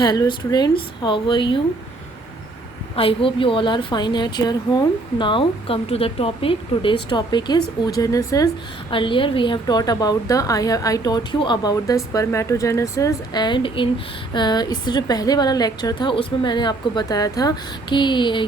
Hello students, how are you? I hope you all are fine at your home. Now come to the topic. Today's topic is oogenesis. Earlier we have taught about the I taught you about the spermatogenesis and in इससे जो पहले वाला lecture था उसमें मैंने आपको बताया था कि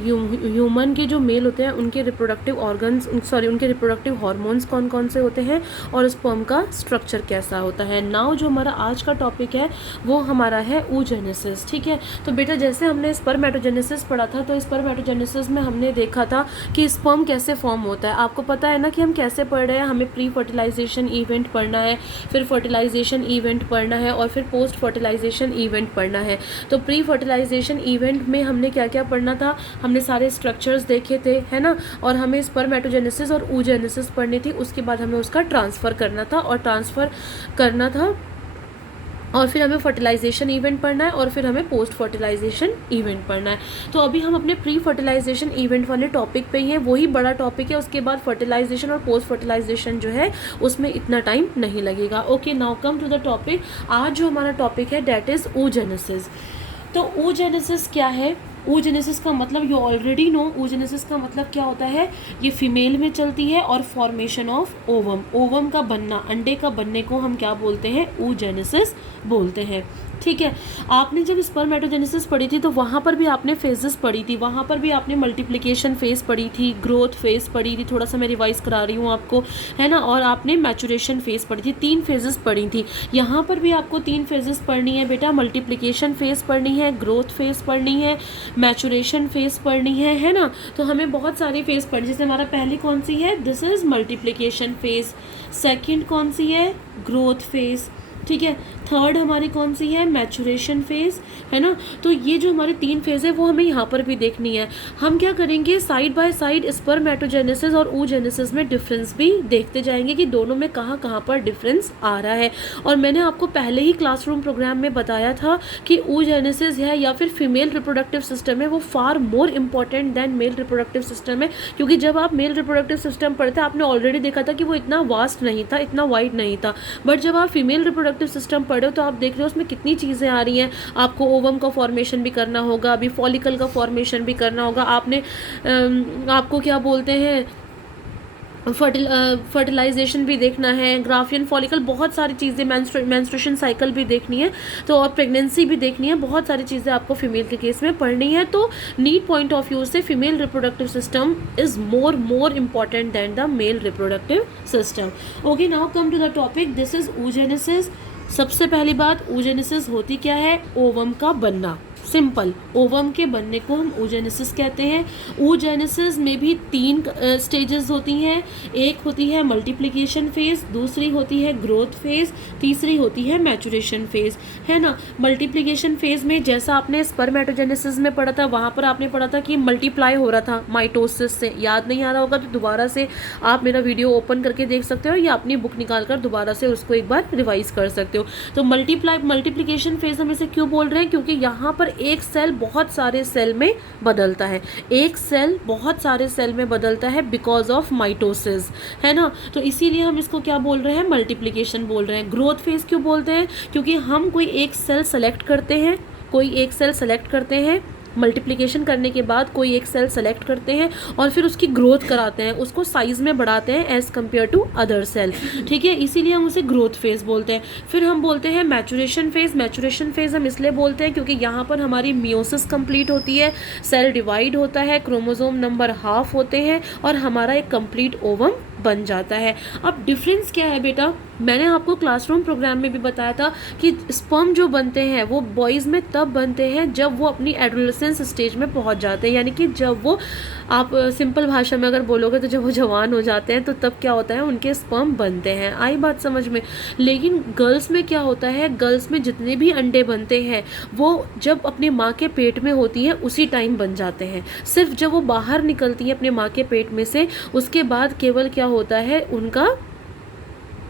ह्यूमन के जो मेल होते हैं उनके रिप्रोडक्टिव ऑर्गन्स उनके रिप्रोडक्टिव हार्मोन्स कौन कौन से होते हैं और स्पर्म का स्ट्रक्चर कैसा होता है. नाउ जो हमारा आज का टॉपिक है वो हमारा है oogenesis. ठीक है, तो बेटा जैसे हमने स्पर्मेटोजेनेसिस पढ़ा था तो स्पर्मेटोजेनेसिस में हमने देखा था कि स्पर्म कैसे फॉर्म होता है. आपको पता है ना कि हम कैसे पढ़ रहे हैं. हमें प्री फर्टिलाइजेशन इवेंट पढ़ना है, फिर फर्टिलाइजेशन इवेंट पढ़ना है और फिर पोस्ट फर्टिलाइजेशन इवेंट पढ़ना है. तो प्री फर्टिलाइजेशन इवेंट में हमने क्या क्या पढ़ना था, हमने सारे स्ट्रक्चर्स देखे थे, है ना, और हमें स्पर्मेटोजेनेसिस और oogenesis पढ़नी थी. उसके बाद हमें उसका ट्रांसफ़र करना था और फिर हमें फर्टिलाइजेशन इवेंट पढ़ना है और फिर हमें पोस्ट फर्टिलाइजेशन इवेंट पढ़ना है. तो अभी हम अपने प्री फर्टिलाइजेशन इवेंट वाले टॉपिक पे ही हैं, वही बड़ा टॉपिक है. उसके बाद फर्टिलाइजेशन और पोस्ट फर्टिलाइजेशन जो है उसमें इतना टाइम नहीं लगेगा. Okay, now come to the topic. आज जो हमारा टॉपिक है डैट इज़ oogenesis. तो oogenesis क्या है? oogenesis का मतलब यू ऑलरेडी नो. oogenesis का मतलब क्या होता है, ये फीमेल में चलती है और फॉर्मेशन ऑफ ओवम, ओवम का बनना, अंडे का बनने को हम क्या बोलते हैं, oogenesis बोलते हैं. ठीक है, आपने जब स्पर्मेटोजेनेसिस पढ़ी थी तो वहाँ पर भी आपने फेजेस पढ़ी थी, वहाँ पर भी आपने मल्टीप्लिकेशन फेज पढ़ी थी, ग्रोथ फेज पढ़ी थी, थोड़ा सा मैं रिवाइज करा रही हूँ आपको, है ना, और आपने मैचुरेशन फेज पढ़ी थी. 3 फेजेस पढ़ी थी. यहाँ पर भी आपको 3 फेजेस पढ़नी है बेटा. मल्टीप्लिकेशन फेज पढ़नी है, ग्रोथ फेज पढ़नी है, मैचुरेशन फेज पढ़नी है ना. तो हमें बहुत सारी फेज पढ़नी. जैसे हमारा पहली कौन सी है, this is multiplication phase. Second कौन सी है, ग्रोथ फेज. ठीक है, थर्ड हमारी कौन सी है, मैचुरेशन फेज, है ना. तो ये जो हमारे 3 फेज है वो हमें यहाँ पर भी देखनी है. हम क्या करेंगे, साइड बाय साइड स्पर्मेटोजेनेसिस और oogenesis में डिफरेंस भी देखते जाएंगे कि दोनों में कहाँ कहाँ पर डिफरेंस आ रहा है. और मैंने आपको पहले ही क्लासरूम प्रोग्राम में बताया था कि oogenesis है या फिर फीमेल रिप्रोडक्टिव सिस्टम है वो far more important than male reproductive system है. क्योंकि जब आप मेल रिप्रोडक्टिव सिस्टम पढ़ते आपने ऑलरेडी देखा था कि वो इतना वास्ट नहीं था, इतना वाइड नहीं था. बट जब आप फीमेल रिप्रोडक्टिव सिस्टम पढ़े हो तो आप देख रहे हो उसमें कितनी चीज़ें आ रही हैं. आपको ओवम का फॉर्मेशन भी करना होगा, अभी फॉलिकल का फॉर्मेशन भी करना होगा. आपको क्या बोलते हैं, फर्टिलाइजेशन भी देखना है, ग्राफियन फॉलिकल, बहुत सारी चीज़ें, मेंस्ट्रुएशन साइकिल भी देखनी है, तो और प्रेगनेंसी भी देखनी है. बहुत सारी चीज़ें आपको फीमेल के केस में पढ़नी है. तो नीड पॉइंट ऑफ व्यू से female reproductive system is more important than the male reproductive system. Okay, now come to the topic. This is oogenesis. सबसे पहली बात, oogenesis होती क्या है, ओवम का बनना. सिंपल, ओवम के बनने को हम oogenesis कहते हैं. oogenesis में भी 3 स्टेजेस होती हैं. एक होती है मल्टीप्लिकेशन फेज, दूसरी होती है ग्रोथ फेज, तीसरी होती है मैचुरेशन फेज, है ना. मल्टीप्लिकेशन फेज में जैसा आपने स्पर्मेटोजेनेसिस में पढ़ा था वहाँ पर आपने पढ़ा था कि मल्टीप्लाई हो रहा था माइटोसिस से. याद नहीं आ रहा होगा तो दोबारा से आप मेरा वीडियो ओपन करके देख सकते हो या अपनी बुक निकाल कर दोबारा से उसको एक बार रिवाइज कर सकते हो. तो मल्टीप्लिकेशन फेज हम इसे क्यों बोल रहे हैं, क्योंकि यहाँ पर एक सेल बहुत सारे सेल में बदलता है. एक सेल बहुत सारे सेल में बदलता है बिकॉज ऑफ माइटोसिस, है ना. तो इसीलिए हम इसको क्या बोल रहे हैं, मल्टीप्लिकेशन बोल रहे हैं. ग्रोथ फेज क्यों बोलते हैं, क्योंकि हम कोई एक सेल सेलेक्ट करते हैं, मल्टीप्लिकेशन करने के बाद कोई एक सेल सेलेक्ट करते हैं और फिर उसकी ग्रोथ कराते हैं, उसको साइज़ में बढ़ाते हैं as compare to other cell. ठीक है, इसीलिए हम उसे ग्रोथ फेज़ बोलते हैं. फिर हम बोलते हैं मैचुरेशन फेज़. मैचुरेशन फेज़ हम इसलिए बोलते हैं क्योंकि यहाँ पर हमारी मियोसिस कंप्लीट होती है, सेल डिवाइड होता है, क्रोमोसोम नंबर हाफ होते हैं और हमारा एक कंप्लीट ओवम बन जाता है. अब डिफरेंस क्या है बेटा, मैंने आपको क्लासरूम प्रोग्राम में भी बताया था कि स्पर्म जो बनते हैं वो बॉयज़ में तब बनते हैं जब वो अपनी एडोलेसेंस स्टेज में पहुंच जाते हैं. यानी कि जब वो, आप सिंपल भाषा में अगर बोलोगे तो जब वो जवान हो जाते हैं तो तब क्या होता है, उनके स्पर्म बनते हैं. आई बात समझ में. लेकिन गर्ल्स में क्या होता है, गर्ल्स में जितने भी अंडे बनते हैं वो जब अपनी माँ के पेट में होती हैं उसी टाइम बन जाते हैं. सिर्फ जब वो बाहर निकलती है अपने माँ के पेट में से उसके बाद केवल क्या होता है, उनका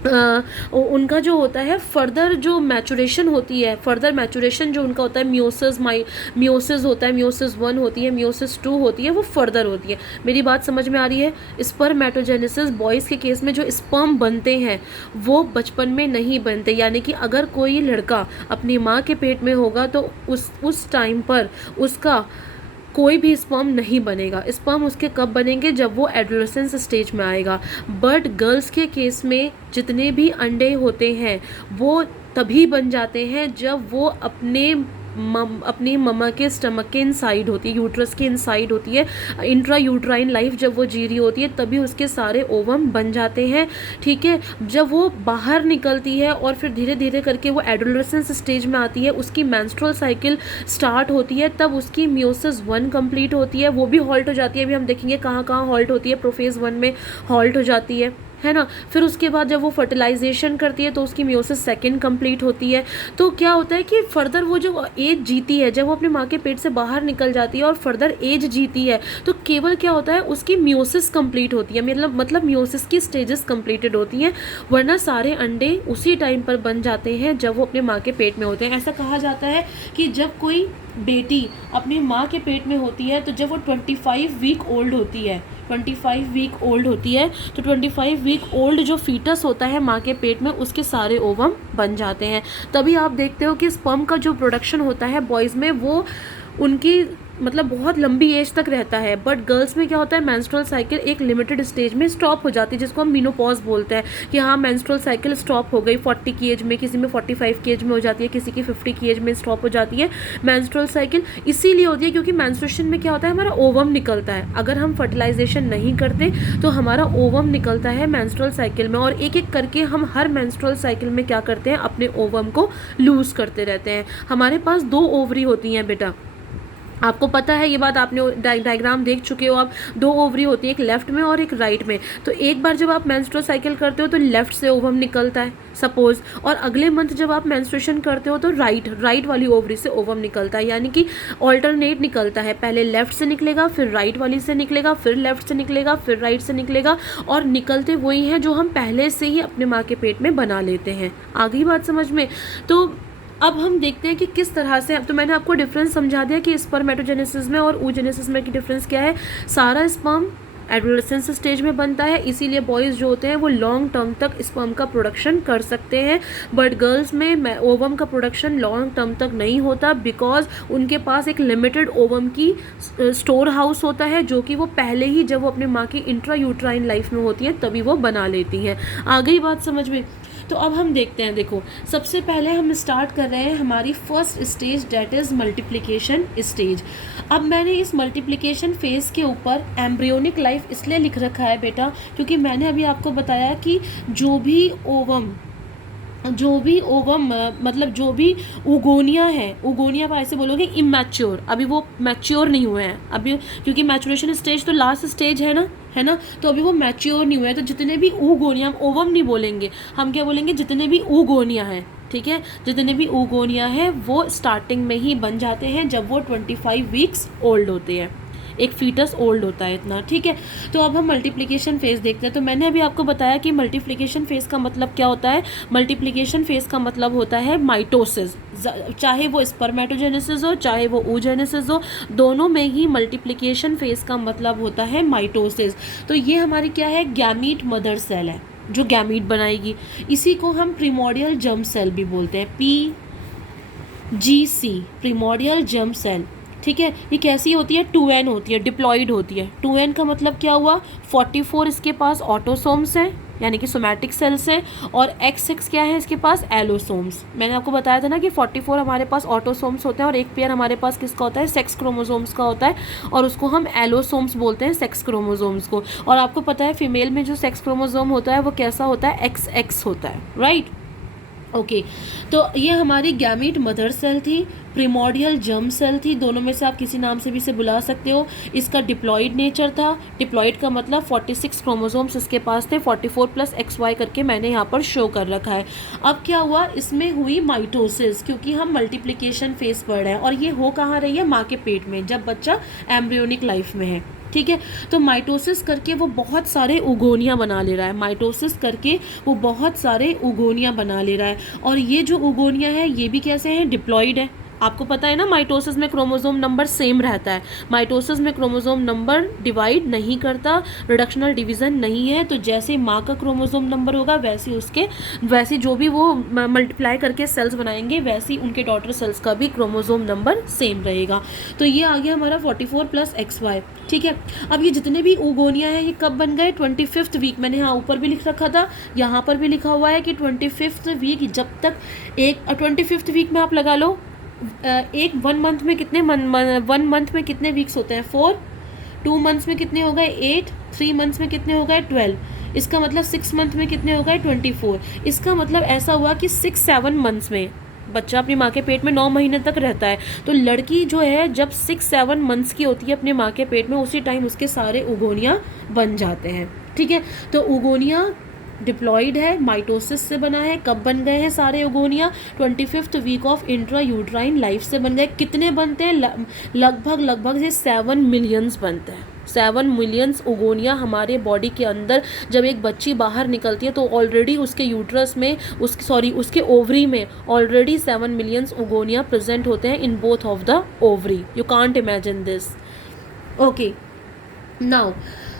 उनका जो होता है फर्दर जो मैचुरेशन होती है, फर्दर मैचुरेशन जो उनका होता है, मियोसिस होता है, मियोसिस 1 होती है, मियोसिस 2 होती है, वो फर्दर होती है। मेरी बात समझ में आ रही है? स्पर्मेटोजेनेसिस बॉयज़ के केस में जो स्पर्म बनते हैं वो बचपन में नहीं बनते, यानी कि अगर कोई लड़का अपनी माँ के पेट में होगा तो उस टाइम पर उसका कोई भी स्पर्म नहीं बनेगा। स्पर्म उसके कब बनेंगे? जब वो एडोलेसेंस स्टेज में आएगा। बट गर्ल्स के केस में जितने भी अंडे होते हैं वो तभी बन जाते हैं जब वो अपनी मम्मा के स्टमक के इनसाइड होती है, यूट्रस के इनसाइड होती है, इंट्रा यूट्राइन लाइफ जब वो जी रही होती है तभी उसके सारे ओवम बन जाते हैं। ठीक है, जब वो बाहर निकलती है और फिर धीरे धीरे करके वो एडोलेसेंस स्टेज में आती है, उसकी मेंस्ट्रुअल साइकिल स्टार्ट होती है, तब उसकी मियोसिस 1 कंप्लीट होती है, वो भी हॉल्ट हो जाती है। अभी हम देखेंगे कहाँ कहाँ हॉल्ट होती है। प्रोफेज 1 में हॉल्ट हो जाती है ना। फिर उसके बाद जब वो फर्टिलाइजेशन करती है तो उसकी मियोसिस 2 कंप्लीट होती है। तो क्या होता है कि फर्दर वो जो एज जीती है, जब वो अपने माँ के पेट से बाहर निकल जाती है और फर्दर एज जीती है, तो केवल क्या होता है, उसकी मियोसिस कंप्लीट होती है, मतलब मियोसिस की स्टेजेस कंप्लीटेड होती हैं, वरना सारे अंडे उसी टाइम पर बन जाते हैं जब वो अपने माँ के पेट में होते हैं। ऐसा कहा जाता है कि जब कोई बेटी अपनी माँ के पेट में होती है तो जब वो 25 वीक ओल्ड होती है, 25 वीक ओल्ड होती है, तो 25 वीक ओल्ड जो फीटस होता है माँ के पेट में, उसके सारे ओवम बन जाते हैं। तभी आप देखते हो कि स्पर्म का जो प्रोडक्शन होता है बॉयज़ में वो उनकी मतलब बहुत लंबी एज तक रहता है। बट गर्ल्स में क्या होता है, मेंस्ट्रुअल साइकिल एक लिमिटेड स्टेज में स्टॉप हो जाती है, जिसको हम मीनोपॉज बोलते हैं कि हाँ मेंस्ट्रुअल साइकिल स्टॉप हो गई 40 की एज में, किसी में 45 की एज में हो जाती है, किसी की 50 की एज में स्टॉप हो जाती है मेंस्ट्रुअल साइकिल। इसीलिए होती है क्योंकि मेंस्ट्रुएशन में क्या होता है, हमारा ओवम निकलता है। अगर हम फर्टिलाइजेशन नहीं करते तो हमारा ओवम निकलता है मेंस्ट्रुअल साइकिल में, और एक एक करके हम हर मेंस्ट्रुअल साइकिल में क्या करते हैं, अपने ओवम को लूज करते रहते हैं। हमारे पास 2 ओवरी होती हैं बेटा, आपको पता है ये बात, आपने डायग्राम देख चुके हो आप। 2 ओवरी होती है, एक लेफ्ट में और एक राइट में। तो एक बार जब आप मेंस्ट्रुअल साइकिल करते हो तो लेफ्ट से ओवम निकलता है सपोज, और अगले मंथ जब आप मेंस्ट्रुएशन करते हो तो राइट वाली ओवरी से ओवम निकलता है, यानी कि ऑल्टरनेट निकलता है। पहले लेफ्ट से निकलेगा, फिर राइट वाली से निकलेगा, फिर लेफ्ट से निकलेगा, फिर राइट से निकलेगा, और निकलते वही हैं जो हम पहले से ही अपने माँ के पेट में बना लेते हैं। आ गई बात समझ में? तो अब हम देखते हैं कि किस तरह से, अब तो मैंने आपको डिफरेंस समझा दिया कि स्पर्मेटोजेनेसिस में और oogenesis में की डिफरेंस क्या है। सारा स्पर्म एडोलेसेंस स्टेज में बनता है, इसीलिए बॉयज़ जो होते हैं वो लॉन्ग टर्म तक स्पर्म का प्रोडक्शन कर सकते हैं, बट गर्ल्स में ओवम का प्रोडक्शन लॉन्ग टर्म तक नहीं होता, बिकॉज उनके पास एक लिमिटेड ओवम की स्टोर हाउस होता है, जो कि वो पहले ही जब वो अपने माँ की इंट्रा यूट्राइन लाइफ में होती है तभी वो बना लेती हैं। आ गई बात समझ में? तो अब हम देखते हैं, देखो सबसे पहले हम स्टार्ट कर रहे हैं हमारी first stage, that is multiplication stage. अब मैंने इस मल्टीप्लिकेशन फेज़ के ऊपर एम्ब्रियोनिक लाइफ इसलिए लिख रखा है बेटा, क्योंकि मैंने अभी आपको बताया कि जो भी ओवम मतलब जो भी उगोनिया है, उगोनिया आप ऐसे बोलोगे इमैच्योर, अभी वो मैच्योर नहीं हुए हैं अभी, क्योंकि मैचुरेशन स्टेज तो लास्ट स्टेज है ना, तो अभी वो मैच्योर नहीं हुए हैं। तो जितने भी उगोनिया, हम ओवम नहीं बोलेंगे, हम क्या बोलेंगे, जितने भी उगोनिया हैं, ठीक है, जितने भी उगोनिया हैं वो स्टार्टिंग में ही बन जाते हैं जब वो 25 वीक्स ओल्ड होते हैं, एक फीटस ओल्ड होता है इतना, ठीक है। तो अब हम मल्टीप्लिकेशन फेज़ देखते हैं। तो मैंने अभी आपको बताया कि मल्टीप्लिकेशन फेज़ का मतलब क्या होता है। मल्टीप्लिकेशन फेज़ का मतलब होता है माइटोसिस, चाहे वो स्पर्मेटोजेनेसिस हो चाहे वो oogenesis हो, दोनों में ही मल्टीप्लिकेशन फेज़ का मतलब होता है माइटोसिस। तो ये हमारी क्या है, गैमीट मदर सेल है जो गैमीट बनाएगी। इसी को हम प्रीमोर्डियल जर्म सेल भी बोलते हैं, PGC, प्रीमोर्डियल जर्म सेल, ठीक है। ये कैसी होती है, 2n होती है, डिप्लॉइड होती है। 2n का मतलब क्या हुआ, 44 इसके पास ऑटोसोम्स हैं, यानी कि सोमैटिक सेल्स है, और XX क्या है इसके पास, एलोसोम्स। मैंने आपको बताया था ना कि 44 हमारे पास ऑटोसोम्स होते हैं और एक पेयर हमारे पास किसका होता है, सेक्स क्रोमोसोम्स का होता है, और उसको हम एलोसोम्स बोलते हैं, सेक्स क्रोमोसोम्स को। और आपको पता है फीमेल में जो सेक्स क्रोमोसोम होता है वो कैसा होता है, XX होता है, राइट। ओके, तो ये हमारी गैमीट मदर सेल थी, प्रीमोर्डियल जर्म सेल थी, दोनों में से आप किसी नाम से भी इसे बुला सकते हो। इसका डिप्लॉइड नेचर था, डिप्लॉइड का मतलब 46 क्रोमोसोम्स इसके पास थे, 44 + XY करके मैंने यहाँ पर शो कर रखा है। अब क्या हुआ, इसमें हुई माइटोसिस, क्योंकि हम मल्टीप्लिकेशन फेज पढ़ रहे हैं, और ये हो कहाँ रही है, माँ के पेट में, जब बच्चा एम्ब्रियोनिक लाइफ में है, ठीक है। तो माइटोसिस करके वो बहुत सारे उगोनियाँ बना ले रहा है, माइटोसिस करके वो बहुत सारे उगोनियाँ बना ले रहा है। और ये जो उगोनियाँ है ये भी कैसे हैं, डिप्लॉइड है। आपको पता है ना माइटोसिस में क्रोमोसोम नंबर सेम रहता है, माइटोसिस में क्रोमोसोम नंबर डिवाइड नहीं करता, रिडक्शनल डिवीज़न नहीं है। तो जैसे माँ का क्रोमोसोम नंबर होगा वैसे जो भी वो मल्टीप्लाई करके सेल्स बनाएंगे वैसे उनके डॉटर सेल्स का भी क्रोमोसोम नंबर सेम रहेगा। तो ये आ गया हमारा 44 + XY। ठीक है। अब ये जितने भी उगोनिया हैं ये कब बन गए, 25th वीक। मैंने यहाँ ऊपर भी लिख रखा था, यहाँ पर भी लिखा हुआ है कि 25th वीक। जब तक 25th वीक में आप लगा लो, एक 1 मंथ में कितने 1 मंथ में कितने वीक्स होते हैं, 4। 2 मंथ्स में कितने हो गए, 8। 3 मंथ्स में कितने हो गए, 12। इसका मतलब 6 मंथ में कितने हो गए, 24। इसका मतलब ऐसा हुआ कि 6-7 मंथ्स में बच्चा अपनी माँ के पेट में 9 महीने तक रहता है। तो लड़की जो है जब 6-7 मंथ्स की होती है अपने माँ के पेट में, उसी टाइम उसके सारे उगोनिया बन जाते हैं। ठीक है। तो उगोनिया डिप्लॉइड है, माइटोसिस से बना है। कब बन गए हैं सारे oogonia, 25th week of intra uterine life से बन गए। कितने बनते हैं, लगभग ये 7 मिलियंस बनते हैं। 7 मिलियंस उगोनिया हमारे बॉडी के अंदर जब एक बच्ची बाहर निकलती है तो ऑलरेडी उसके यूट्रस में उसके ओवरी में ऑलरेडी 7 मिलियंस उगोनिया प्रेजेंट होते हैं in both of the ovary. You can't imagine this. Okay, now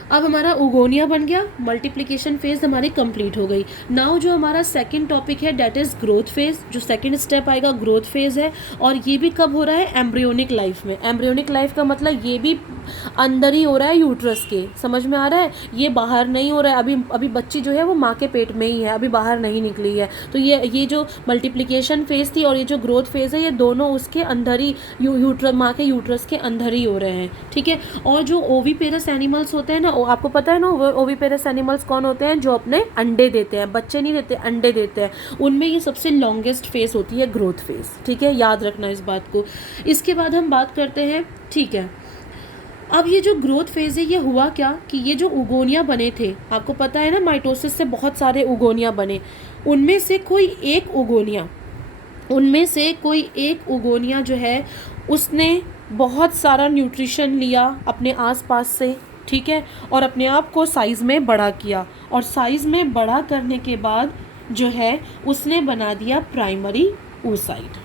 अब हमारा उगोनिया बन गया, मल्टीप्लिकेशन फेज हमारी कंप्लीट हो गई। नाउ जो हमारा सेकंड टॉपिक है दैट इज ग्रोथ फेज। जो सेकंड स्टेप आएगा ग्रोथ फेज है, और ये भी कब हो रहा है, एम्ब्रियोनिक लाइफ में। एम्ब्रियोनिक लाइफ का मतलब ये भी अंदर ही हो रहा है यूट्रस के, समझ में आ रहा है, ये बाहर नहीं हो रहा है। अभी बच्ची जो है वो माँ के पेट में ही है, अभी बाहर नहीं निकली है। तो ये जो मल्टीप्लिकेशन फेज थी और ये जो ग्रोथ फेज है ये दोनों उसके अंदर ही माँ के यूट्रस के अंदर ही हो रहे हैं। ठीक है। और जो ओविपेरस एनिमल्स होते हैं ना, आपको पता है ना ओविपेरस एनिमल्स कौन होते हैं, जो अपने अंडे देते हैं, बच्चे नहीं देते, अंडे देते हैं। उनमें ये सबसे लॉन्गेस्ट फेज होती है ग्रोथ फेज। ठीक है, याद रखना इस बात को। इसके बाद हम बात करते हैं, ठीक है, अब ये जो ग्रोथ फेज है ये हुआ क्या कि ये जो उगोनिया बने थे, आपको पता है ना माइटोसिस से बहुत सारे उगोनिया बने, उनमें से कोई एक उगोनिया जो है उसने बहुत सारा न्यूट्रिशन लिया अपने आसपास से। ठीक है। और अपने आप को साइज़ में बड़ा किया, और साइज़ में बड़ा करने के बाद जो है उसने बना दिया प्राइमरी oocyte।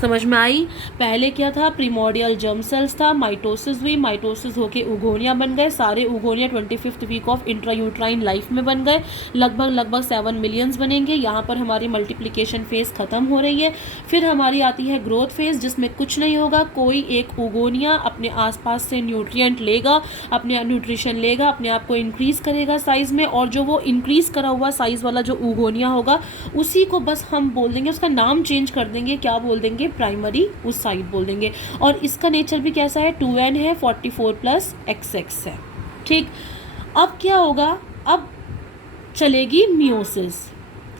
समझ में आई। पहले क्या था, प्रीमोर्डियल जर्म सेल्स था, माइटोसिस हुई, माइटोसिस होके उगोनिया बन गए। सारे oogonia 25th week of intrauterine life में बन गए। लगभग 7 मिलियंस बनेंगे। यहाँ पर हमारी मल्टीप्लिकेशन फेज खत्म हो रही है। फिर हमारी आती है ग्रोथ फेज, जिसमें कुछ नहीं होगा, कोई एक उगोनिया अपने आसपास से न्यूट्रिएंट लेगा, अपने न्यूट्रिशन लेगा, अपने आप को इंक्रीज करेगा साइज में, और जो वो इंक्रीज करा हुआ साइज वाला जो उगोनिया होगा उसी को बस हम बोल देंगे, उसका नाम चेंज कर देंगे, क्या बोल देंगे, प्राइमरी oocyte बोल देंगे। और इसका नेचर भी कैसा है, 2n है, 44 + XX है। ठीक। अब क्या होगा, अब चलेगी मियोसिस।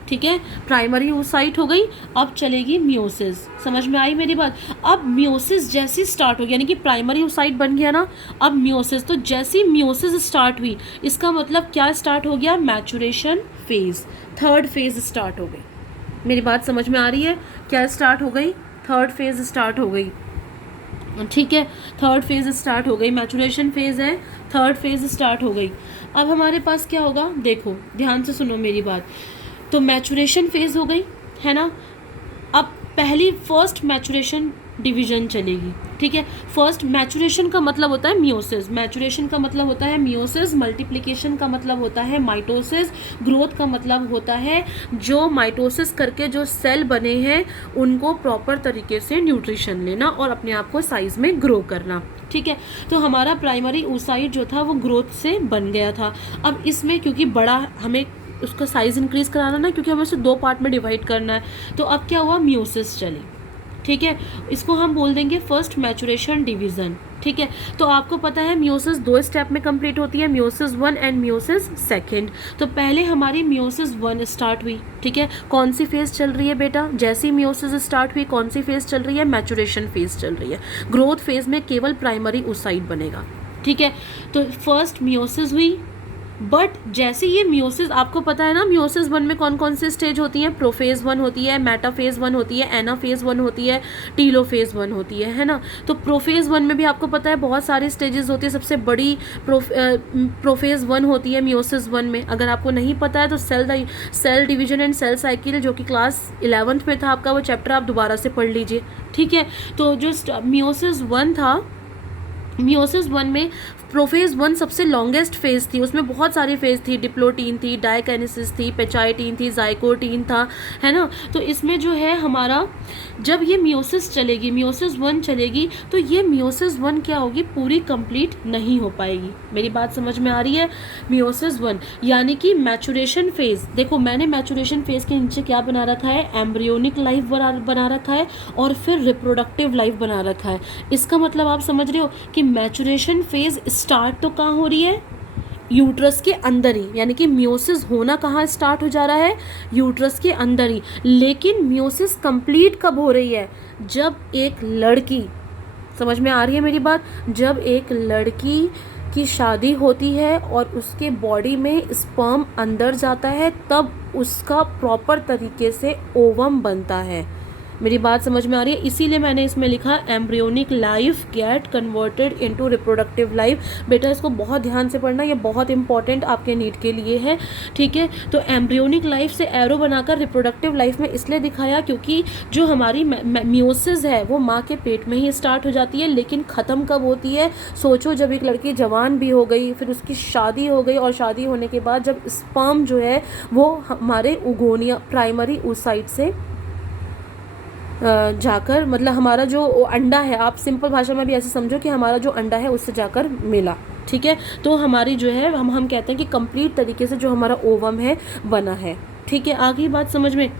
ठीक है, प्राइमरी oocyte हो गई, अब चलेगी मियोसिस। समझ में आई मेरी बात। अब मियोसिस जैसी स्टार्ट होगी, यानी कि प्राइमरी oocyte बन गया ना, अब मियोसिस, तो जैसी मियोसिस स्टार्ट हुई इसका मतलब क्या स्टार्ट हो गया, maturation phase, third phase start हो गई। मेरी बात समझ में आ रही है, क्या स्टार्ट हो गई, थर्ड फेज स्टार्ट हो गई। ठीक है, थर्ड फेज स्टार्ट हो गई, मैचुरेशन फेज है, थर्ड फेज स्टार्ट हो गई। अब हमारे पास क्या होगा, देखो ध्यान से सुनो मेरी बात। तो मैचुरेशन फेज हो गई है ना। अब पहली फर्स्ट मैचुरेशन डिवीजन चलेगी। ठीक है, फर्स्ट मैचुरेशन का मतलब होता है मियोसिस, मैचुरेशन का मतलब होता है मियोसिस, मल्टीप्लिकेशन का मतलब होता है माइटोसिस, ग्रोथ का मतलब होता है जो माइटोसिस करके जो सेल बने हैं उनको प्रॉपर तरीके से न्यूट्रिशन लेना और अपने आप को साइज में ग्रो करना। ठीक है, तो हमारा प्राइमरी oocyte जो था वो ग्रोथ से बन गया था। अब इसमें क्योंकि बड़ा हमें उसका साइज इंक्रीज कराना ना, क्योंकि हमें उसे 2 पार्ट में डिवाइड करना है, तो अब क्या हुआ, मियोसिस चली। ठीक है, इसको हम बोल देंगे फर्स्ट मैचुरेशन डिवीज़न। ठीक है, तो आपको पता है मियोसिस 2 स्टेप में कंप्लीट होती है, मियोसिस 1 एंड मियोसिस 2। तो पहले हमारी मियोसिस 1 स्टार्ट हुई। ठीक है, कौन सी फेज चल रही है बेटा, जैसी मियोसिस स्टार्ट हुई कौन सी फेज चल रही है, मैचुरेशन फेज चल रही है। ग्रोथ फेज में केवल प्राइमरी oocyte बनेगा। ठीक है, तो फर्स्ट मियोसिस हुई, बट जैसे ये मियोसिस, आपको पता है ना मियोसिस वन में कौन कौन सी स्टेज होती हैं, प्रोफेज वन होती है, मेटाफेज वन होती है, एनाफेज वन होती है, टीलोफेज वन होती है ना। तो प्रोफेज वन में भी आपको पता है बहुत सारी स्टेजेस होती है, सबसे बड़ी प्रोफेज वन होती है मियोसिस वन में। अगर आपको नहीं पता है तो cell division and cell cycle जो कि क्लास 11th में था आपका, वो चैप्टर आप दोबारा से पढ़ लीजिए, ठीक है। तो जो मियोसिस वन था, मियोसिस वन में प्रोफेज वन सबसे लॉन्गेस्ट फेज थी, उसमें बहुत सारी फेज थी, डिप्लोटीन थी, डाइकाइनेसिस थी, पेचाइटीन थी, जाइकोटीन था, है ना। तो इसमें जो है हमारा, जब ये मियोसिस चलेगी, मियोसिस वन चलेगी, तो ये मियोसिस वन क्या होगी, पूरी कंप्लीट नहीं हो पाएगी। मेरी बात समझ में आ रही है। मियोसिस वन यानी कि मैचुरेशन फेज, देखो मैंने मैचुरेशन फेज के नीचे क्या बना रखा है, एम्ब्रियोनिक लाइफ बना रखा है और फिर रिप्रोडक्टिव लाइफ बना रखा है। इसका मतलब आप समझ रहे हो कि मैचुरेशन फेज स्टार्ट तो कहाँ हो रही है, यूट्रस के अंदर ही, यानी कि मियोसिस होना कहाँ स्टार्ट हो जा रहा है, यूट्रस के अंदर ही। लेकिन मियोसिस कंप्लीट कब हो रही है, जब एक लड़की, समझ में आ रही है मेरी बात, जब एक लड़की की शादी होती है और उसके बॉडी में स्पर्म अंदर जाता है, तब उसका प्रॉपर तरीके से ओवम बनता है। मेरी बात समझ में आ रही है। इसीलिए मैंने इसमें लिखा embryonic life get converted into reproductive life. बेटा इसको बहुत ध्यान से पढ़ना, ये बहुत इंपॉर्टेंट आपके नीट के लिए है, ठीक है। तो एम्ब्रियोनिक लाइफ से एरो बनाकर रिप्रोडक्टिव लाइफ में इसलिए दिखाया क्योंकि जो हमारी मियोसिस है वो माँ के पेट में ही स्टार्ट हो जाती है, लेकिन ख़त्म कब होती है, सोचो जब एक लड़की जवान भी हो गई, फिर उसकी शादी हो गई, और शादी होने के बाद जब स्पर्म जो है वो हमारे उगोनिया प्राइमरी oocyte से जाकर, मतलब हमारा जो अंडा है, आप सिंपल भाषा में भी ऐसे समझो कि हमारा जो अंडा है उससे जाकर मिला, ठीक है। तो हमारी जो है हम कहते हैं कि कंप्लीट तरीके से जो हमारा ओवम है बना है, ठीक है। आगे बात समझ में।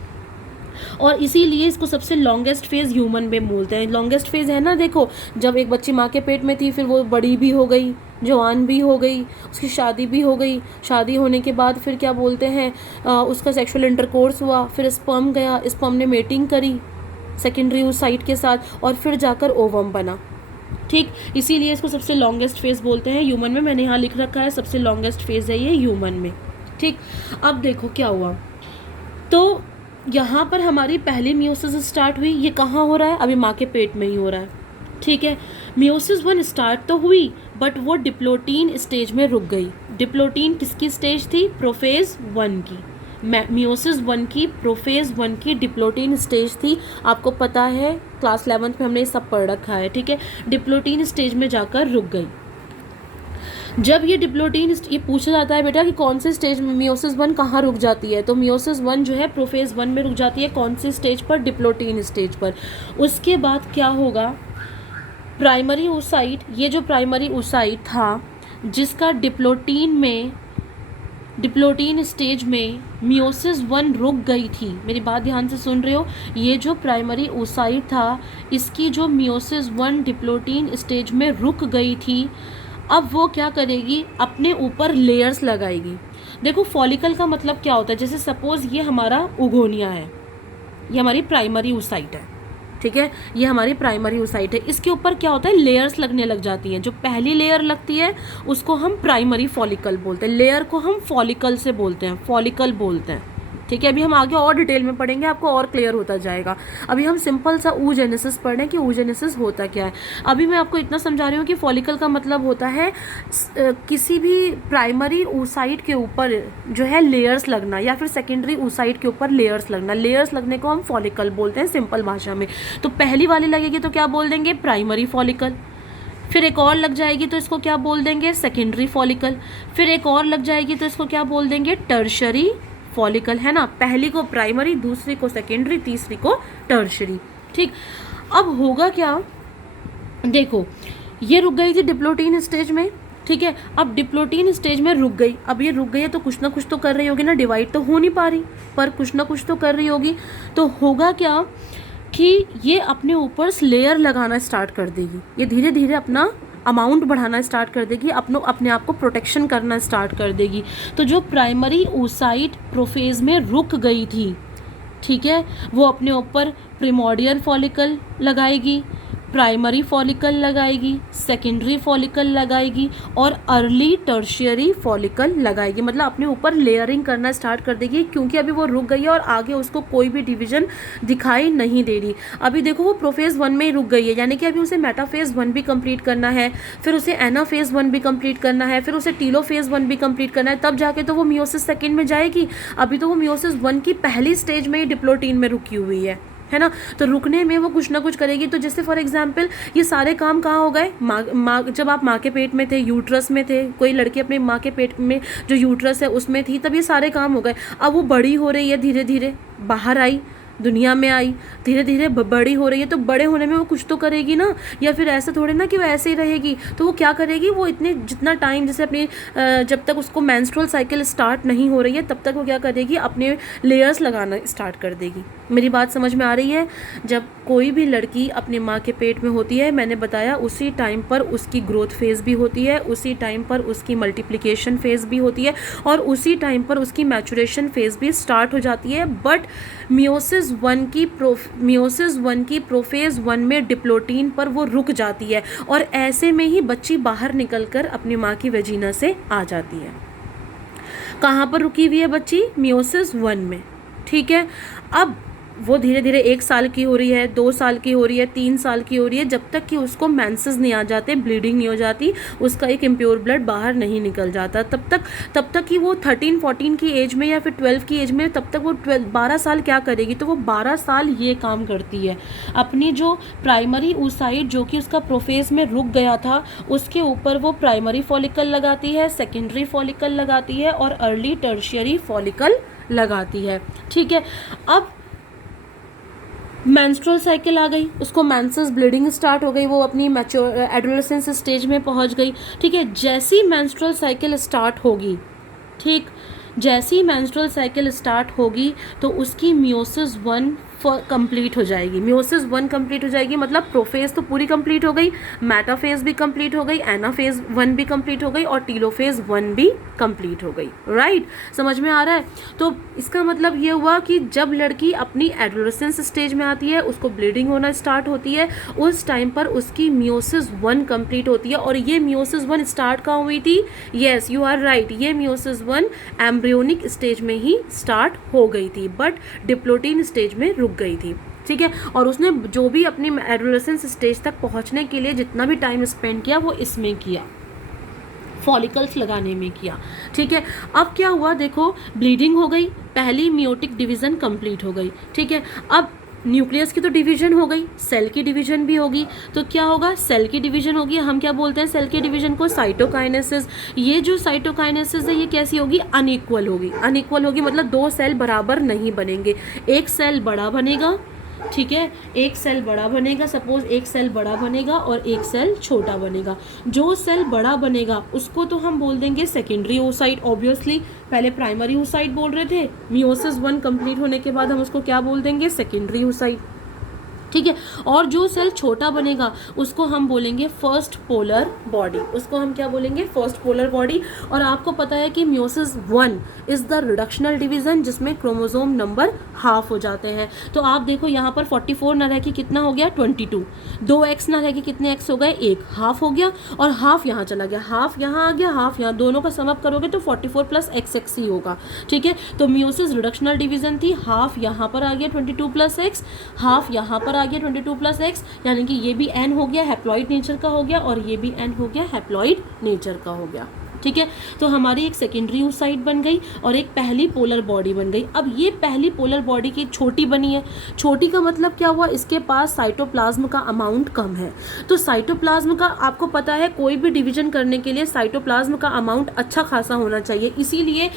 और इसीलिए इसको सबसे लॉन्गेस्ट फेज ह्यूमन में बोलते हैं। लॉन्गेस्ट फेज है ना, देखो जब एक बच्ची माँ के पेट में थी, फिर वो बड़ी भी हो गई, जवान भी हो गई, उसकी शादी भी हो गई, शादी होने के बाद फिर क्या बोलते हैं, उसका सेक्सुअल इंटरकोर्स हुआ, फिर स्पर्म गया, स्पर्म ने मेटिंग करी सेकेंडरी oocyte के साथ, और फिर जाकर ओवम बना, ठीक। इसीलिए इसको सबसे लॉन्गेस्ट फेज बोलते हैं ह्यूमन में। मैंने यहाँ लिख रखा है सबसे लॉन्गेस्ट फेज है ये ह्यूमन में, ठीक। अब देखो क्या हुआ, तो यहाँ पर हमारी पहली मियोसिस स्टार्ट हुई। ये कहाँ हो रहा है, अभी माँ के पेट में ही हो रहा है, ठीक है। मियोसिस वन स्टार्ट तो हुई, बट वो डिप्लोटीन स्टेज में रुक गई। डिप्लोटीन किसकी स्टेज थी, प्रोफेज वन की। मियोसिस वन की, प्रोफेज वन की डिप्लोटीन स्टेज थी। आपको पता है क्लास 11th में हमने ये सब पढ़ रखा है, ठीक है। डिप्लोटीन स्टेज में जाकर रुक गई। जब ये डिप्लोटीन, ये पूछा जाता है बेटा कि कौन से स्टेज में मियोसिस वन कहाँ रुक जाती है, तो मियोसिस वन जो है प्रोफेज वन में रुक जाती है। कौन सी स्टेज पर, डिप्लोटीन स्टेज पर। उसके बाद क्या होगा, प्राइमरी oocyte, ये जो प्राइमरी oocyte था जिसका डिप्लोटीन स्टेज में मियोसिस वन रुक गई थी, मेरी बात ध्यान से सुन रहे हो, ये जो प्राइमरी oocyte था इसकी जो मियोसिस वन डिप्लोटीन स्टेज में रुक गई थी, अब वो क्या करेगी, अपने ऊपर लेयर्स लगाएगी। देखो फॉलिकल का मतलब क्या होता है, जैसे सपोज ये हमारा उगोनिया है, ये हमारी प्राइमरी oocyte है, ठीक है, ये हमारी प्राइमरी oocyte है। इसके ऊपर क्या होता है, लेयर्स लगने लग जाती हैं। जो पहली लेयर लगती है उसको हम प्राइमरी फॉलिकल बोलते हैं, लेयर को हम फॉलिकल से बोलते हैं, फॉलिकल बोलते हैं, ठीक है। अभी हम आगे और डिटेल में पढ़ेंगे, आपको और क्लियर होता जाएगा। अभी हम सिंपल सा oogenesis पढ़ रहे हैं कि oogenesis होता क्या है। अभी मैं आपको इतना समझा रही हूँ कि फॉलिकल का मतलब होता है किसी भी प्राइमरी oocyte के ऊपर जो है लेयर्स लगना, या फिर सेकेंडरी oocyte के ऊपर लेयर्स लगना। लेयर्स लगने को हम फॉलिकल बोलते हैं सिंपल भाषा में। तो पहली वाली लगेगी तो क्या बोल देंगे, प्राइमरी फॉलिकल। फिर एक और लग जाएगी तो इसको क्या बोल देंगे, सेकेंडरी फॉलिकल। फिर एक और लग जाएगी तो इसको क्या बोल देंगे, टर्शरी फॉलिकल, है ना। पहली को प्राइमरी, दूसरी को सेकेंडरी, तीसरी को टर्शरी, ठीक। अब होगा क्या, देखो ये रुक गई थी डिप्लोटीन स्टेज में, ठीक है। अब डिप्लोटीन स्टेज में रुक गई, अब ये रुक गई है तो कुछ ना कुछ तो कर रही होगी ना, डिवाइड तो हो नहीं पा रही पर कुछ ना कुछ तो कर रही होगी। तो होगा क्या कि ये अपने ऊपर लेयर लगाना स्टार्ट कर देगी, ये धीरे धीरे अपना अमाउंट बढ़ाना स्टार्ट कर देगी, अपने आप को प्रोटेक्शन करना स्टार्ट कर देगी। तो जो प्राइमरी oocyte प्रोफेज में रुक गई थी, ठीक है, वो अपने ऊपर प्रिमोर्डियल फॉलिकल लगाएगी, प्राइमरी फॉलिकल लगाएगी, सेकेंडरी फॉलिकल लगाएगी और अर्ली टर्शियरी फॉलिकल लगाएगी। मतलब अपने ऊपर लेयरिंग करना स्टार्ट कर देगी, क्योंकि अभी वो रुक गई है और आगे उसको कोई भी डिवीजन दिखाई नहीं दे रही। अभी देखो वो प्रोफेज 1 में ही रुक गई है, यानी कि अभी उसे मेटाफेज 1 भी कंप्लीट करना है, फिर उसे एनाफेज 1 भी कंप्लीट करना है, फिर उसे टीलोफेज 1 भी कंप्लीट करना है, तब जाके तो वो मियोसिस सेकेंड में जाएगी। अभी तो वो मियोसिस 1 की पहली स्टेज में ही डिप्लोटीन में रुकी हुई है ना। तो रुकने में वो कुछ ना कुछ करेगी। तो जैसे फॉर एग्जांपल ये सारे काम कहाँ हो गए, माँ जब आप माँ के पेट में थे, यूट्रस में थे, कोई लड़की अपने माँ के पेट में जो यूट्रस है उसमें थी, तब ये सारे काम हो गए। अब वो बड़ी हो रही है, धीरे धीरे बाहर आई, दुनिया में आई, धीरे धीरे बड़ी हो रही है। तो बड़े होने में वो कुछ तो करेगी ना, या फिर ऐसे थोड़े ना कि वो ऐसे ही रहेगी। तो वो क्या करेगी, वो इतने जितना टाइम जैसे अपनी जब तक उसको मेंस्ट्रुअल साइकिल स्टार्ट नहीं हो रही है तब तक वो क्या करेगी, अपने लेयर्स लगाना स्टार्ट कर देगी। मेरी बात समझ में आ रही है। जब कोई भी लड़की अपने माँ के पेट में होती है, मैंने बताया उसी टाइम पर उसकी ग्रोथ फेज़ भी होती है, उसी टाइम पर उसकी मल्टीप्लिकेशन फेज़ भी होती है और उसी टाइम पर उसकी मैचुरेशन फेज़ भी स्टार्ट हो जाती है। बट मियोसिस 1 की प्रोफेज 1 में डिप्लोटीन पर वो रुक जाती है और ऐसे में ही बच्ची बाहर निकलकर अपनी माँ की वेजिना से आ जाती है। कहाँ पर रुकी हुई है बच्ची, मियोसिस 1 में। ठीक है, अब वो धीरे धीरे 1 साल की हो रही है, 2 साल की हो रही है, 3 साल की हो रही है, जब तक कि उसको मेंसेस नहीं आ जाते, ब्लीडिंग नहीं हो जाती, उसका एक इम्प्योर ब्लड बाहर नहीं निकल जाता, तब तक कि वो 13-14 की एज में या फिर 12 की एज में, तब तक वो 12 साल क्या करेगी, तो वो 12 साल ये काम करती है, अपनी जो प्राइमरी oocyte जो कि उसका प्रोफेज में रुक गया था उसके ऊपर वो प्राइमरी फॉलिकल लगाती है, सेकेंडरी फॉलिकल लगाती है और अर्ली टर्शियरी फॉलिकल लगाती है। ठीक है, अब मेंस्ट्रुअल साइकिल आ गई, उसको मेंसेस ब्लीडिंग स्टार्ट हो गई, वो अपनी मैच्योर एडोलेसेंस स्टेज में पहुंच गई। ठीक है, जैसी मेंस्ट्रुअल साइकिल स्टार्ट होगी, ठीक, जैसी मेंस्ट्रुअल साइकिल स्टार्ट होगी तो उसकी मियोसिस 1 कंप्लीट हो जाएगी। मियोसिस 1 कंप्लीट हो जाएगी मतलब प्रोफेज तो पूरी कंप्लीट हो गई, मेटाफेज भी कंप्लीट हो गई, एनाफेज 1 भी कंप्लीट हो गई और टीलोफेज 1 भी कंप्लीट हो गई। राइट, समझ में आ रहा है। तो इसका मतलब ये हुआ कि जब लड़की अपनी एडोलेसेंस स्टेज में आती है, उसको ब्लीडिंग होना स्टार्ट होती है, उस टाइम पर उसकी मियोसिस 1 कंप्लीट होती है। और ये मियोसिस 1 स्टार्ट कहाँ हुई थी, येस यू आर राइट, ये मियोसिस 1 एम्ब्रियोनिक स्टेज में ही स्टार्ट हो गई थी, बट डिप्लोटीन स्टेज में रुक गई थी। ठीक है, और उसने जो भी अपनी एडोलेसेंस स्टेज तक पहुंचने के लिए जितना भी टाइम स्पेंड किया वो इसमें किया, फॉलिकल्स लगाने में किया। ठीक है, अब क्या हुआ, देखो ब्लीडिंग हो गई, पहली मियोटिक डिवीजन कंप्लीट हो गई। ठीक है, अब न्यूक्लियस की तो डिवीजन हो गई, सेल की डिवीजन भी होगी। तो क्या होगा, सेल की डिवीजन होगी, हम क्या बोलते हैं सेल की डिवीजन को, साइटोकाइनेसिस। ये जो साइटोकाइनेसिस है ये कैसी होगी, अनइक्वल होगी। अनइक्वल होगी मतलब 2 सेल बराबर नहीं बनेंगे, एक सेल बड़ा बनेगा, ठीक है, एक सेल बड़ा बनेगा, सपोज एक सेल बड़ा बनेगा और एक सेल छोटा बनेगा। जो सेल बड़ा बनेगा उसको तो हम बोल देंगे सेकेंडरी oocyte, ऑब्वियसली पहले प्राइमरी oocyte बोल रहे थे, मियोसिस 1 कंप्लीट होने के बाद हम उसको क्या बोल देंगे, सेकेंडरी oocyte। ठीक है, और जो सेल छोटा बनेगा उसको हम बोलेंगे फर्स्ट पोलर बॉडी, उसको हम क्या बोलेंगे, फर्स्ट पोलर बॉडी। और आपको पता है कि meiosis 1 is the reductional division जिसमें क्रोमोसोम नंबर हाफ हो जाते हैं। तो आप देखो यहाँ पर 44 ना रह के कितना हो गया, 22, 2x ना रह के कितने एक्स हो गए, 1, हाफ हो गया, और हाफ यहाँ चला गया, हाफ यहाँ आ गया, हाफ यहाँ, दोनों का सम अप करोगे तो 44 प्लस XX ही होगा। ठीक है, तो मियोसिस रिडक्शनल डिवीजन थी, हाफ यहाँ पर आ गया 22 प्लस एक्स, हाफ यहाँ पर आ गया 22 प्लस एक्स, यानी कि ये भी n हो गया, हैप्लॉइड नेचर का हो गया, और ये भी n हो गया, हैप्लॉइड नेचर का हो गया। ठीक है, तो हमारी एक सेकेंडरी oocyte बन गई और एक पहली पोलर बॉडी बन गई। अब ये पहली पोलर बॉडी की छोटी बनी है, छोटी का मतलब क्या हुआ, इसके पास साइटोप्लाज्म का अमाउंट कम है। तो साइटोप्लाज्म का आपको पता है कोई भी डिवीजन करने के लिए साइटोप्लाज्म का अमाउंट अच्छा खासा होना चाहिए, इसीलिए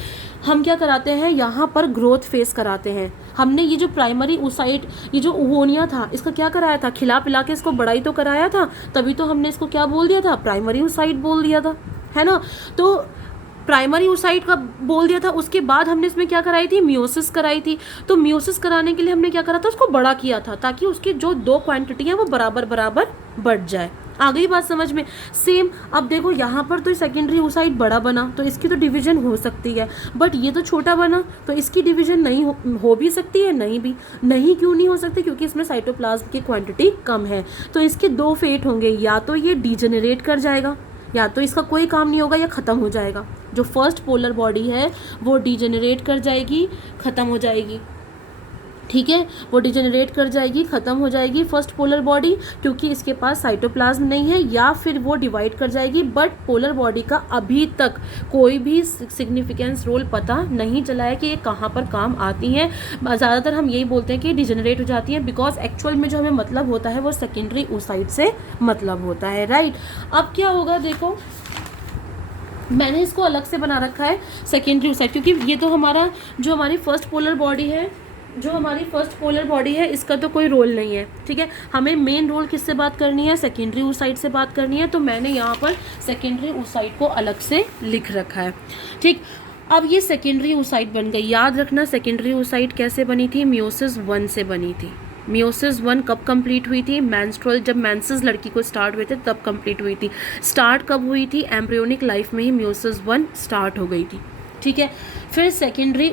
हम क्या कराते हैं, यहाँ पर ग्रोथ फेस कराते हैं। हमने ये जो प्राइमरी oocyte, ये जो ओवोनिया था, इसका क्या कराया था, खिला पिला के इसको बड़ा ही तो कराया था, तभी तो हमने इसको क्या बोल दिया था, प्राइमरी oocyte बोल दिया था, है ना। तो प्राइमरी oocyte का बोल दिया था, उसके बाद हमने इसमें क्या कराई थी, मियोसिस कराई थी। तो मियोसिस कराने के लिए हमने क्या करा था, उसको बड़ा किया था ताकि उसकी जो 2 क्वांटिटी है वो बराबर बराबर बढ़ जाए। आ गई बात समझ में? सेम अब देखो यहाँ पर तो सेकेंडरी oocyte बड़ा बना तो इसकी तो डिवीजन हो सकती है, बट ये तो छोटा बना तो इसकी डिवीजन नहीं हो भी सकती है, नहीं क्यों नहीं हो सकती? क्योंकि इसमें साइटोप्लाज्म की क्वांटिटी कम है। तो इसके दो फेट होंगे, या तो ये डीजेनरेट कर जाएगा, या तो इसका कोई काम नहीं होगा या ख़त्म हो जाएगा। जो फर्स्ट पोलर बॉडी है वो डीजेनरेट कर जाएगी, ख़त्म हो जाएगी, ठीक है, वो डिजेनरेट कर जाएगी, ख़त्म हो जाएगी फर्स्ट पोलर बॉडी, क्योंकि इसके पास साइटोप्लाज्म नहीं है, या फिर वो डिवाइड कर जाएगी। बट पोलर बॉडी का अभी तक कोई भी सिग्निफिकेंस रोल पता नहीं चला है कि ये कहाँ पर काम आती हैं। ज़्यादातर हम यही बोलते हैं कि डिजेनरेट हो जाती हैं, बिकॉज एक्चुअल में जो हमें मतलब होता है वो सेकेंडरी oocyte से मतलब होता है, राइट। अब क्या होगा देखो, मैंने इसको अलग से बना रखा है सेकेंडरी oocyte, क्योंकि ये तो हमारा जो हमारी फर्स्ट पोलर बॉडी है इसका तो कोई रोल नहीं है, ठीक है। हमें मेन रोल किससे बात करनी है? सेकेंडरी oocyte से बात करनी है, तो मैंने यहाँ पर सेकेंडरी oocyte को अलग से लिख रखा है, ठीक। अब ये सेकेंडरी oocyte बन गई। याद रखना सेकेंडरी oocyte कैसे बनी थी? मियोसिस 1 से बनी थी। मियोसिस 1 कब कंप्लीट हुई थी? मेंस्ट्रुअल, जब मेंसेस लड़की को स्टार्ट हुए थे तब कंप्लीट हुई थी। स्टार्ट कब हुई थी? एम्ब्रियोनिक लाइफ में ही मियोसिस 1 स्टार्ट हो गई थी, ठीक है। फिर सेकेंडरी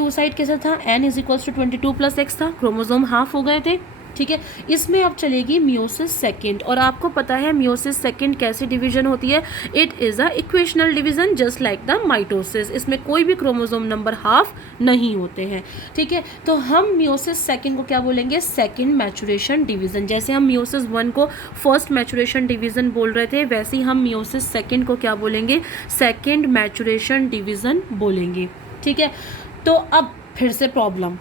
oocyte कैसा था? n = 22 + x था, क्रोमोसोम हाफ हो गए थे, ठीक है। इसमें अब चलेगी मियोसिस सेकेंड, और आपको पता है मियोसिस सेकेंड कैसे डिवीजन होती है? It is a equational division just like the mitosis. इसमें कोई भी क्रोमोसोम नंबर हाफ नहीं होते हैं, ठीक है। तो हम मियोसिस सेकेंड को क्या बोलेंगे? Second maturation division. जैसे हम मियोसिस 1 को फर्स्ट मैचुरेशन डिवीजन बोल रहे थे, वैसे ही हम मियोसिस सेकेंड को क्या बोलेंगे? सेकेंड मैचुरेशन डिवीजन बोलेंगे, ठीक है। तो अब फिर से प्रॉब्लम,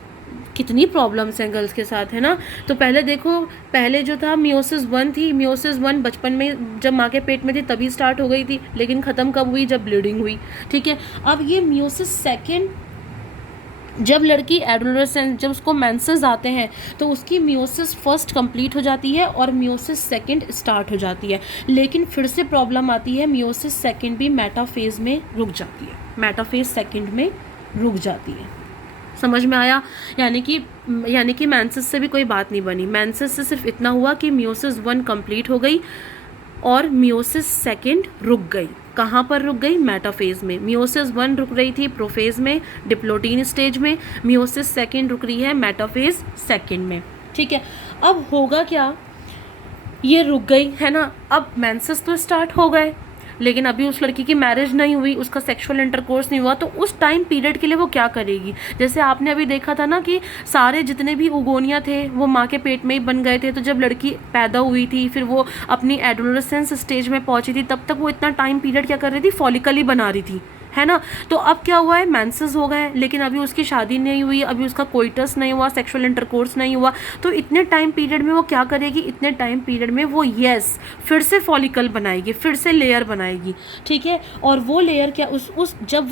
कितनी प्रॉब्लम्स हैं गर्ल्स के साथ, है ना। तो पहले देखो, पहले जो था मियोसिस 1 थी। मियोसिस 1 बचपन में जब माँ के पेट में थी तभी स्टार्ट हो गई थी, लेकिन ख़त्म कब हुई? जब ब्लीडिंग हुई, ठीक है। अब ये मियोसिस सेकेंड, जब लड़की एडोलेसेंस, जब उसको मेंसेस आते हैं तो उसकी मियोसिस फर्स्ट कंप्लीट हो जाती है और मियोसिस सेकंड स्टार्ट हो जाती है। लेकिन फिर से प्रॉब्लम आती है, मियोसिस सेकंड भी मेटाफेज में रुक जाती है, मेटाफेज सेकंड में रुक जाती है। समझ में आया? यानी कि मेंसेस से भी कोई बात नहीं बनी। मेंसेस से सिर्फ इतना हुआ कि मियोसिस 1 कंप्लीट हो गई और मियोसिस सेकंड रुक गई। कहाँ पर रुक गई? मेटाफेज में। मियोसिस 1 रुक रही थी प्रोफेज में, डिप्लोटीन स्टेज में। मियोसिस सेकंड रुक रही है मेटाफेज सेकंड में, ठीक है। अब होगा क्या? ये रुक गई, है ना। अब मेंसेस तो स्टार्ट हो गए, लेकिन अभी उस लड़की की मैरिज नहीं हुई, उसका सेक्सुअल इंटरकोर्स नहीं हुआ, तो उस टाइम पीरियड के लिए वो क्या करेगी? जैसे आपने अभी देखा था ना कि सारे जितने भी ओगोनिया थे वो माँ के पेट में ही बन गए थे। तो जब लड़की पैदा हुई थी, फिर वो अपनी एडोलेसेंस स्टेज में पहुंची थी, तब तक वो इतना टाइम पीरियड क्या कर रही थी? फॉलिकल ही बना रही थी, है ना। तो अब क्या हुआ है? मेंसेस हो गए, लेकिन अभी उसकी शादी नहीं हुई, अभी उसका कोइटस नहीं हुआ, सेक्सुअल इंटरकोर्स नहीं हुआ। तो इतने टाइम पीरियड में वो क्या करेगी? इतने टाइम पीरियड में वो फिर से फॉलिकल बनाएगी, फिर से लेयर बनाएगी, ठीक है। और वो लेयर क्या, जब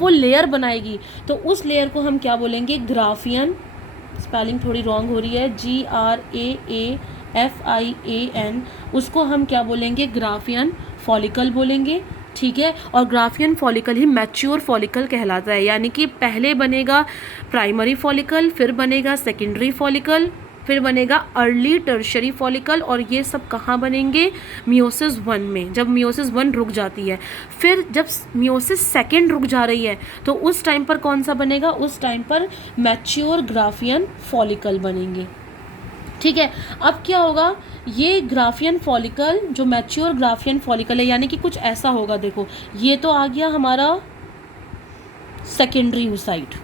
वो लेयर बनाएगी तो उस लेयर को हम क्या बोलेंगे? ग्राफियन, स्पेलिंग थोड़ी रॉन्ग हो रही है, GRAAFIAN, उसको हम क्या बोलेंगे? ग्राफियन फॉलिकल बोलेंगे, ठीक है। और ग्राफियन फॉलिकल ही मैच्योर फॉलिकल कहलाता है। यानी कि पहले बनेगा प्राइमरी फॉलिकल, फिर बनेगा सेकेंडरी फॉलिकल, फिर बनेगा अर्ली टर्शरी फॉलिकल, और ये सब कहाँ बनेंगे? मियोसिस 1 में, जब मियोसिस 1 रुक जाती है। फिर जब मियोसिस सेकेंड रुक जा रही है तो उस टाइम पर कौन सा बनेगा? उस टाइम पर मैच्योर ग्राफियन फॉलिकल बनेंगे, ठीक है। अब क्या होगा? ये ग्राफियन फॉलिकल, जो मैच्योर ग्राफियन फॉलिकल है, यानी कि कुछ ऐसा होगा। देखो, ये तो आ गया हमारा सेकेंडरी oocyte,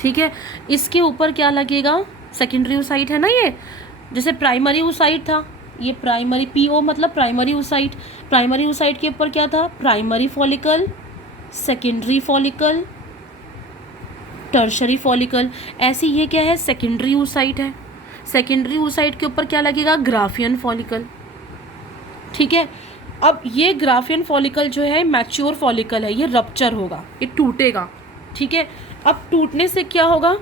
ठीक है। इसके ऊपर क्या लगेगा? सेकेंडरी oocyte है ना। ये जैसे प्राइमरी oocyte था, ये प्राइमरी, PO मतलब प्राइमरी oocyte। प्राइमरी oocyte के ऊपर क्या था? Primary follicle, secondary follicle, tertiary follicle. ऐसी ये क्या है? सेकेंडरी oocyte है। सेकेंडरी oocyte के ऊपर क्या लगेगा? ग्राफियन फॉलिकल, ठीक है। अब ये ग्राफियन फॉलिकल जो है मैच्योर फॉलिकल है, ये रप्चर होगा, ये टूटेगा, ठीक है। अब टूटने से क्या होगा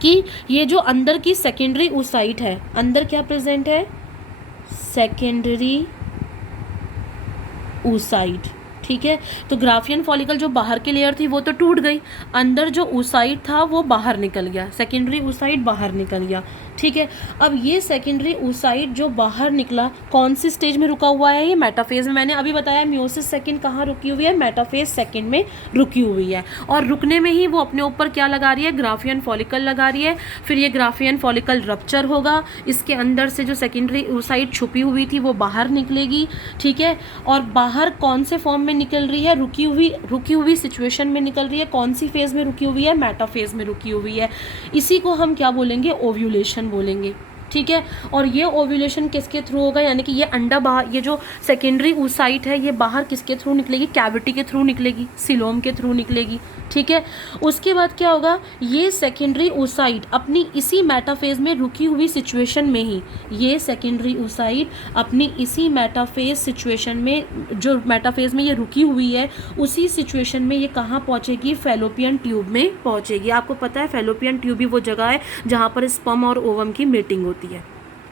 कि ये जो अंदर की सेकेंडरी oocyte है, अंदर क्या प्रेजेंट है? सेकेंडरी oocyte, ठीक है। तो ग्राफियन फॉलिकल जो बाहर की लेयर थी वो तो टूट गई, अंदर जो oocyte था वो बाहर निकल गया, सेकेंडरी oocyte बाहर निकल गया, ठीक है। अब ये सेकेंडरी oocyte जो बाहर निकला कौन सी स्टेज में रुका हुआ है? ये मेटाफेज में। मैंने अभी बताया मियोसिस सेकंड कहाँ रुकी हुई है? मेटाफेज सेकंड में रुकी हुई है। और रुकने में ही वो अपने ऊपर क्या लगा रही है? ग्राफियन फॉलिकल लगा रही है। फिर ये ग्राफियन फॉलिकल रप्चर होगा, इसके अंदर से जो सेकेंडरी oocyte छुपी हुई थी वो बाहर निकलेगी, ठीक है। और बाहर कौन से फॉर्म में निकल रही है? रुकी हुई सिचुएशन में निकल रही है। कौन सी फेज में रुकी हुई है? मेटाफेज में रुकी हुई है। इसी को हम क्या बोलेंगे? ओव्यूलेशन बोलेंगे, ठीक है। और ये ओव्यूलेशन किसके थ्रू होगा? यानी कि ये अंडा बाहर, ये जो सेकेंडरी oocyte है ये बाहर किसके थ्रू निकलेगी? कैविटी के थ्रू निकलेगी, सीलोम के थ्रू निकलेगी, ठीक है। उसके बाद क्या होगा? ये सेकेंडरी oocyte अपनी इसी मेटाफेज में रुकी हुई सिचुएशन में ही, ये सेकेंडरी oocyte अपनी इसी मेटाफेज सिचुएशन में, जो मेटाफेज में ये रुकी हुई है, उसी सिचुएशन में ये कहाँ पहुँचेगी? फैलोपियन ट्यूब में पहुँचेगी। आपको पता है फैलोपियन ट्यूब ही वो जगह है जहाँ पर स्पर्म और ओवम की मीटिंग होती है।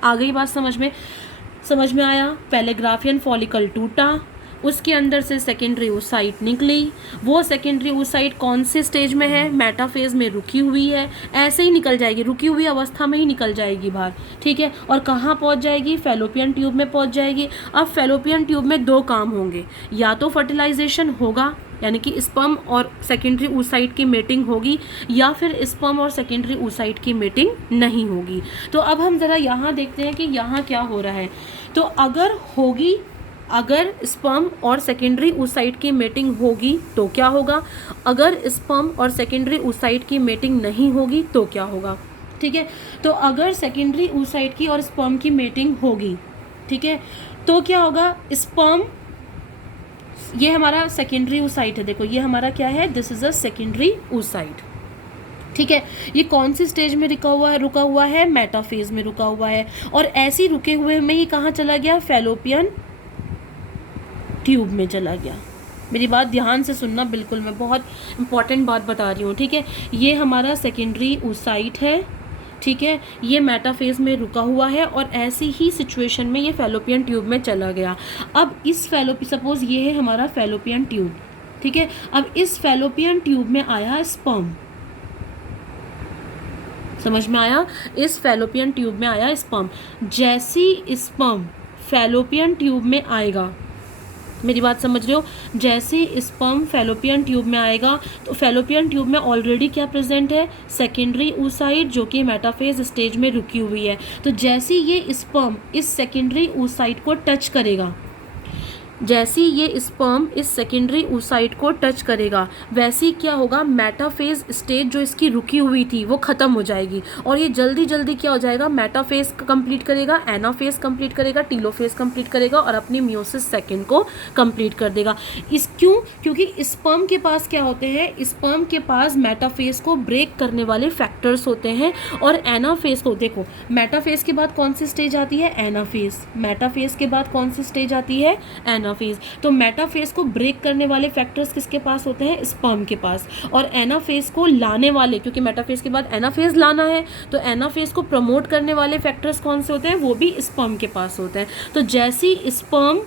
आ गई बात समझ में आया? पहले ग्राफियन फॉलिकल टूटा, उसके अंदर से सेकेंडरी oocyte निकली। वो सेकेंडरी oocyte कौन से स्टेज में है? मेटाफेज में रुकी हुई है। ऐसे ही निकल जाएगी, रुकी हुई अवस्था में ही निकल जाएगी बाहर, ठीक है। और कहाँ पहुँच जाएगी? फैलोपियन ट्यूब में पहुँच जाएगी। अब फैलोपियन ट्यूब में दो काम होंगे, या तो फर्टिलाइजेशन होगा यानी कि स्पर्म और सेकेंडरी oocyte की मीटिंग होगी, या फिर स्पर्म और सेकेंडरी oocyte की मीटिंग नहीं होगी। तो अब हम ज़रा यहाँ देखते हैं कि यहाँ क्या हो रहा है। तो अगर स्पर्म और सेकेंडरी oocyte की मीटिंग होगी तो क्या होगा? अगर स्पर्म और सेकेंडरी oocyte की मीटिंग नहीं होगी तो क्या होगा, ठीक है। तो अगर सेकेंडरी oocyte की और स्पर्म की मीटिंग होगी, ठीक है, तो क्या होगा? स्पर्म, ये हमारा सेकेंडरी oocyte है, देखो ये हमारा क्या है? This is a secondary oocyte, ठीक है। ये कौन सी स्टेज में रुका हुआ है? मेटाफेज में रुका हुआ है। और ऐसी रुके हुए में ही कहाँ चला गया? फैलोपियन ट्यूब में चला गया। मेरी बात ध्यान से सुनना बिल्कुल, मैं बहुत इंपॉर्टेंट बात बता रही हूँ, ठीक है। ये हमारा सेकेंडरी oocyte है, ठीक है। ये मेटाफेज में रुका हुआ है और ऐसी ही सिचुएशन में ये फैलोपियन ट्यूब में चला गया। अब इस सपोज ये है हमारा फैलोपियन ट्यूब, ठीक है। अब इस फैलोपियन ट्यूब में आया स्पर्म, समझ में आया? इस फैलोपियन ट्यूब में आया स्पर्म। जैसी स्पर्म फैलोपियन ट्यूब में आएगा, मेरी बात समझ रहे हो? जैसे स्पर्म फैलोपियन ट्यूब में आएगा तो फैलोपियन ट्यूब में ऑलरेडी क्या प्रेजेंट है? सेकेंडरी oocyte जो कि मेटाफेज स्टेज में रुकी हुई है। तो जैसे ये स्पर्म इस सेकेंडरी oocyte को टच करेगा, जैसे ये स्पर्म इस सेकेंडरी oocyte को टच करेगा, वैसे ही क्या होगा? मेटाफेज स्टेज जो इसकी रुकी हुई थी वो ख़त्म हो जाएगी और ये जल्दी जल्दी क्या हो जाएगा? मेटाफेज कंप्लीट करेगा, एनाफेज कंप्लीट करेगा, टीलोफेज कंप्लीट करेगा और अपनी मियोसिस सेकंड को कंप्लीट कर देगा। क्योंकि स्पर्म के पास क्या होते हैं? स्पर्म के पास मेटाफेज को ब्रेक करने वाले फैक्टर्स होते हैं। और एनाफेज को देखो, मेटाफेज के बाद कौन सी स्टेज आती है? एनाफेज। मेटाफेज के बाद कौन सी स्टेज आती है? एनाफेज। तो मेटाफेज को ब्रेक करने वाले फैक्टर्स किसके पास होते हैं? स्पर्म के पास। और एनाफेज को लाने वाले, क्योंकि मेटाफेज के बाद एनाफेज लाना है, तो एनाफेज को प्रमोट करने वाले फैक्टर्स कौन से होते हैं? वो भी स्पर्म के पास होते हैं। तो जैसी स्पर्म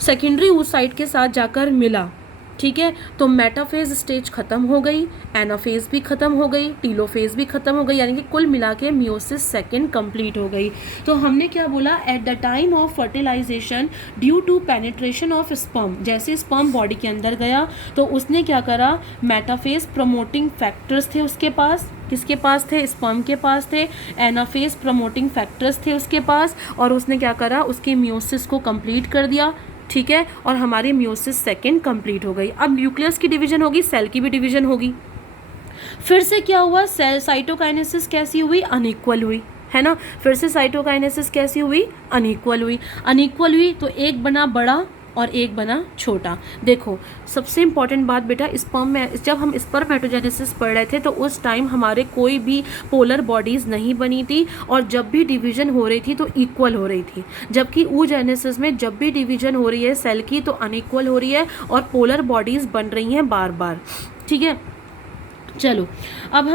सेकेंडरी oocyte के साथ जाकर मिला, ठीक है, तो मेटाफेज स्टेज खत्म हो गई, एनाफेज भी खत्म हो गई, टीलोफेज भी खत्म हो गई, यानी कि कुल मिला के मियोसिस सेकंड कंप्लीट हो गई। तो हमने क्या बोला? At the time of fertilization due to penetration of sperm, जैसे स्पर्म बॉडी के अंदर गया तो उसने क्या करा? मेटाफेज प्रमोटिंग फैक्टर्स थे उसके पास, किसके पास थे? स्पर्म के पास थे। एनाफेज प्रमोटिंग फैक्टर्स थे उसके पास और उसने क्या करा? उसके मियोसिस को कंप्लीट कर दिया, ठीक है। और हमारी मियोसिस सेकंड कंप्लीट हो गई। अब न्यूक्लियस की डिवीजन होगी, सेल की भी डिवीजन होगी। फिर से क्या हुआ? सेल साइटोकाइनेसिस कैसी हुई? अनइक्वल हुई, है ना। फिर से साइटोकाइनेसिस कैसी हुई? अनइक्वल हुई। तो एक बना बड़ा और एक बना छोटा। देखो सबसे इम्पॉर्टेंट बात बेटा, स्पर्म में जब हम स्पर्मेटोजेनेसिस पढ़ रहे थे तो उस टाइम हमारे कोई भी पोलर बॉडीज़ नहीं बनी थी और जब भी डिवीज़न हो रही थी तो इक्वल हो रही थी, जबकि oogenesis में जब भी डिवीज़न हो रही है सेल की तो अनइक्वल हो रही है और पोलर बॉडीज़ बन रही हैं बार बार, ठीक है। चलो अब हम